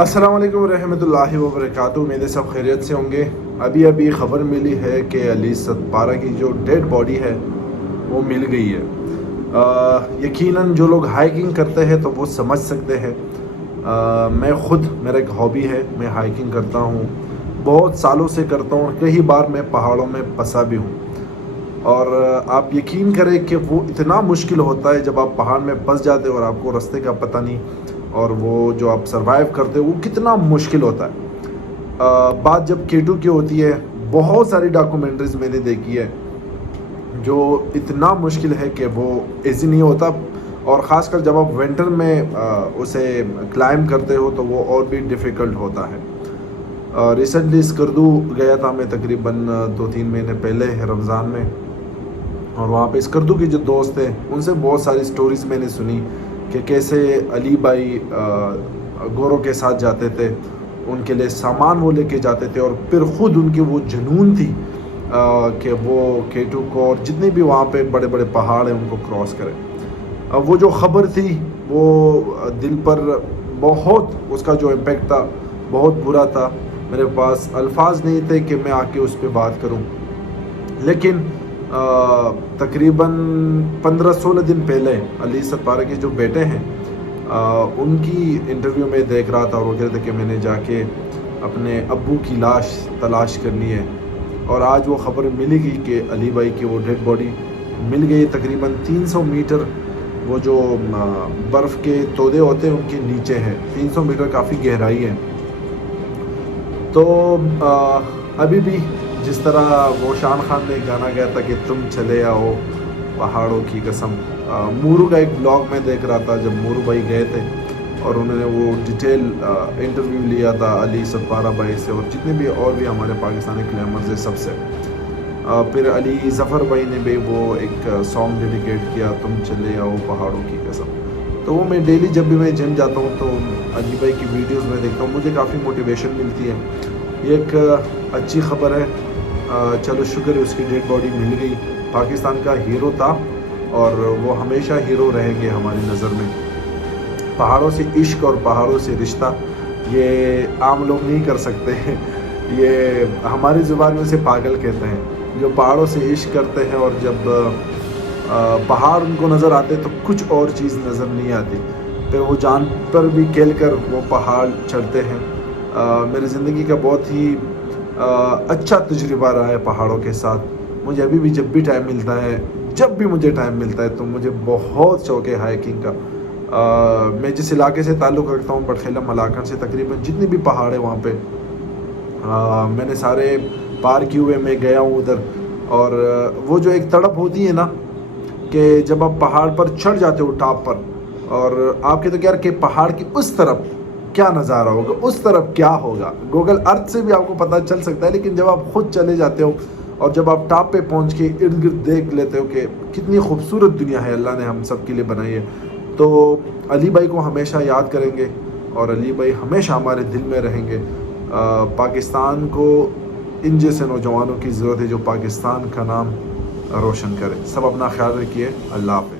السلام علیکم ورحمۃ اللہ وبرکاتہ. امید ہے سب خیریت سے ہوں گے. ابھی خبر ملی ہے کہ علی ستپارہ کی جو ڈیڈ باڈی ہے وہ مل گئی ہے. یقیناً جو لوگ ہائیکنگ کرتے ہیں تو وہ سمجھ سکتے ہیں. میں خود میرا ایک ہابی ہے, میں ہائیکنگ کرتا ہوں, بہت سالوں سے کرتا ہوں, اور کئی بار میں پہاڑوں میں پھنسا بھی ہوں. اور آپ یقین کریں کہ وہ اتنا مشکل ہوتا ہے جب آپ پہاڑ میں پھنس جاتے ہیں اور آپ کو راستے کا پتہ نہیں, اور وہ جو آپ سروائیو کرتے ہو وہ کتنا مشکل ہوتا ہے. بات جب K2 کی ہوتی ہے, بہت ساری ڈاکومنٹریز میں نے دیکھی ہے جو اتنا مشکل ہے کہ وہ ایزی نہیں ہوتا, اور خاص کر جب آپ ونٹر میں اسے کلائم کرتے ہو تو وہ اور بھی ڈیفیکلٹ ہوتا ہے. ریسنٹلی اسکردو گیا تھا میں تقریباً 2-3 مہینے پہلے رمضان میں, اور وہاں پہ اسکردو کے جو دوست ہیں ان سے بہت ساری سٹوریز میں نے سنی کہ کیسے علی بھائی گوروں کے ساتھ جاتے تھے, ان کے لیے سامان وہ لے کے جاتے تھے, اور پھر خود ان کی وہ جنون تھی کہ وہ K2 کو اور جتنے بھی وہاں پہ بڑے بڑے پہاڑ ہیں ان کو کراس کریں. وہ جو خبر تھی وہ دل پر بہت, اس کا جو امپیکٹ تھا بہت برا تھا. میرے پاس الفاظ نہیں تھے کہ میں آ کے اس پہ بات کروں, لیکن تقریباً 15-16 دن پہلے علی ستپارہ کے جو بیٹے ہیں ان کی انٹرویو میں دیکھ رہا تھا, اور وہ کہہ رہے تھے کہ میں نے جا کے اپنے ابو کی لاش تلاش کرنی ہے, اور آج وہ خبر ملی گئی کہ علی بھائی کی وہ ڈیڈ باڈی مل گئی. تقریباً 300 میٹر وہ جو برف کے تودے ہوتے ہیں ان کے نیچے ہے, 300 میٹر کافی گہرائی ہے. تو ابھی بھی جس طرح وہ شان خان نے گانا گایا تھا کہ تم چلے آؤ پہاڑوں کی قسم, مورو کا ایک بلاگ میں دیکھ رہا تھا جب مورو بھائی گئے تھے اور انہوں نے وہ ڈیٹیل انٹرویو لیا تھا علی ستپارہ بھائی سے, اور جتنے بھی اور بھی ہمارے پاکستانی کلائمرز ہیں سب سے. پھر علی ظفر بھائی نے بھی وہ ایک سانگ ڈیڈیکیٹ کیا, تم چلے آؤ پہاڑوں کی قسم. تو وہ میں ڈیلی جب بھی میں جم جاتا ہوں تو علی بھائی کی ویڈیوز میں دیکھتا ہوں, مجھے کافی موٹیویشن ملتی ہے. یہ ایک اچھی خبر ہے. چلو شکر ہے اس کی ڈیڈ باڈی مل گئی. پاکستان کا ہیرو تھا اور وہ ہمیشہ ہیرو رہیں گے ہماری نظر میں. پہاڑوں سے عشق اور پہاڑوں سے رشتہ یہ عام لوگ نہیں کر سکتے ہیں, یہ ہماری زبان میں سے پاگل کہتے ہیں جو پہاڑوں سے عشق کرتے ہیں, اور جب پہاڑ ان کو نظر آتے تو کچھ اور چیز نظر نہیں آتی, پھر وہ جان پر بھی کھیل کر وہ پہاڑ چڑھتے ہیں. میری زندگی کا بہت ہی اچھا تجربہ رہا ہے پہاڑوں کے ساتھ. مجھے ابھی بھی جب بھی ٹائم ملتا ہے تو مجھے بہت شوق ہے ہائیکنگ کا. میں جس علاقے سے تعلق رکھتا ہوں بٹخیلہ ملاکنڈ سے, تقریباً جتنے بھی پہاڑ ہیں وہاں پہ میں نے سارے پار کیے ہوئے, میں گیا ہوں ادھر. اور وہ جو ایک تڑپ ہوتی ہے نا کہ جب آپ پہاڑ پر چڑھ جاتے ہو ٹاپ پر, اور آپ کہتے ہو کہ یار کہ پہاڑ کی اس طرف کیا نظارہ ہوگا, اس طرف کیا ہوگا, گوگل ارتھ سے بھی آپ کو پتہ چل سکتا ہے, لیکن جب آپ خود چلے جاتے ہو اور جب آپ ٹاپ پہ پہنچ کے ارد گرد دیکھ لیتے ہو کہ کتنی خوبصورت دنیا ہے اللہ نے ہم سب کے لیے بنائی ہے, تو علی بھائی کو ہمیشہ یاد کریں گے, اور علی بھائی ہمیشہ ہمارے دل میں رہیں گے. پاکستان کو ان جیسے نوجوانوں کی ضرورت ہے جو پاکستان کا نام روشن کرے. سب اپنا خیال رکھیے. اللہ حافظ.